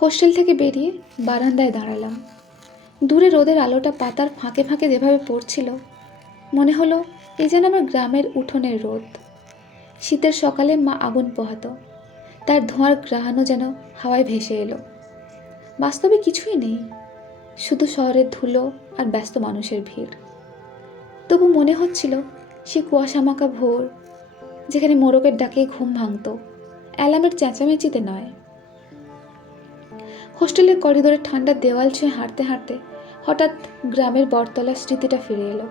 Hostel থেকে বেরিয়ে বারান্দায় দাঁড়ালাম। দূরে রোদের আলোটা পাতার ফাঁকে ফাঁকে যেভাবে পড়ছিল, মনে হলো এই যেন আমার গ্রামের উঠোনের রোদ। শীতের সকালে মা আগুন পোহাতো, তার ধোঁয়ার ঘ্রাণও যেন হাওয়ায় ভেসে এলো। বাস্তবে কিছুই নেই, শুধু শহরের ধুলো আর ব্যস্ত মানুষের ভিড়। তবু মনে হচ্ছিল সে কুয়াশামাখা ভোর, যেখানে মোরগের ডাকে ঘুম ভাঙত, অ্যালার্মের চেঁচামেচিতে নয়। হোস্টেলের করিডোরে ঠান্ডা দেওয়াল ছুঁয়ে হাঁটতে হাঁটতে হঠাৎ গ্রামের বটতলার স্মৃতিটা ফিরে এলো।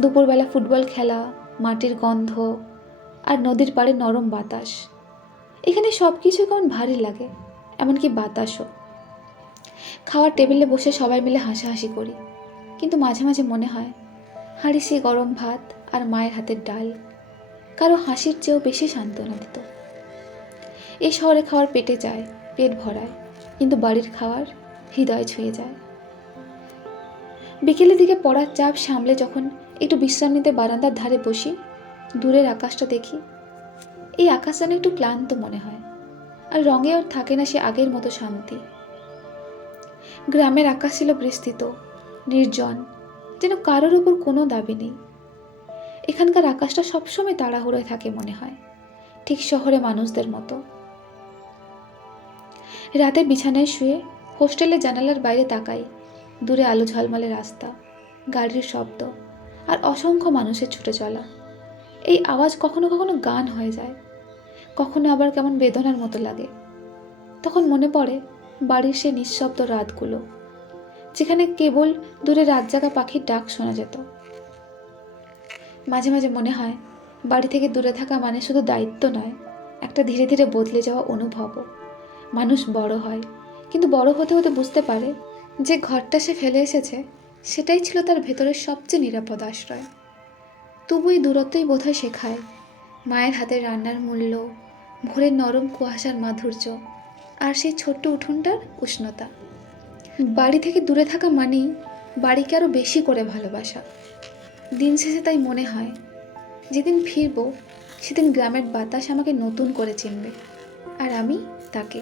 দুপুরবেলা ফুটবল খেলা, মাটির গন্ধ আর নদীর পাড়ে নরম বাতাস। এখানে সব কিছু কেমন ভারী লাগে, এমনকি বাতাসও। খাওয়ার টেবিলে বসে সবাই মিলে হাসাহাসি করি, কিন্তু মাঝে মাঝে মনে হয় হাঁড়িসে গরম ভাত আর মায়ের হাতের ডাল কারো হাসির চেয়েও বেশি সান্ত্বনা দিত। এই শহরে খাওয়ার পেটে যায়, পেট ভরায়, কিন্তু বাড়ির খাওয়ার হৃদয় ছুঁয়ে যায়। বিকেলের দিকে পড়ার চাপ সামলে যখন একটু বিশ্রাম নিতে বারান্দার ধারে বসি, দূরের আকাশটা দেখি। এই আকাশ যেন একটু ক্লান্ত মনে হয়, আর রঙে ওর থাকে না সে আগের মতো শান্তি। গ্রামের আকাশ ছিল বিস্তৃত, নির্জন, যেন কারোর উপর কোনো দাবি নেই। এখানকার আকাশটা সবসময় তাড়াহুড়োয় থাকে মনে হয়, ঠিক শহরে মানুষদের মতো। রাতে বিছানায় শুয়ে হোস্টেলের জানালার বাইরে তাকাই, দূরে আলো ঝলমলে রাস্তা, গাড়ির শব্দ আর অসংখ্য মানুষের ছুটে চলা। এই আওয়াজ কখনো কখনো গান হয়ে যায়, কখনো আবার কেমন বেদনার মতো লাগে। তখন মনে পড়ে বাড়ির সে নিঃশব্দ রাতগুলো, যেখানে কেবল দূরে রাত জাগা পাখির ডাক শোনা যেত। মাঝে মাঝে মনে হয় বাড়ি থেকে দূরে থাকা মানে শুধু দায়িত্ব নয়, একটা ধীরে ধীরে বদলে যাওয়া অনুভবও। মানুষ বড় হয়, কিন্তু বড় হতে হতে বুঝতে পারে যে ঘরটা সে ফেলে এসেছে সেটাই ছিল তার ভেতরের সবচেয়ে নিরাপদ আশ্রয়। তবু এই দূরত্বই বোধহয় শেখায় মায়ের হাতের রান্নার মূল্য, ভোরের নরম কুয়াশার মাধুর্য আর সেই ছোট্ট উঠোনটার উষ্ণতা। বাড়ি থেকে দূরে থাকা মানেই বাড়িকে আরও বেশি করে ভালোবাসা। দিন শেষে তাই মনে হয় যেদিন ফিরব সেদিন গ্রামের বাতাস আমাকে নতুন করে চিনবে, আর আমি তাকে।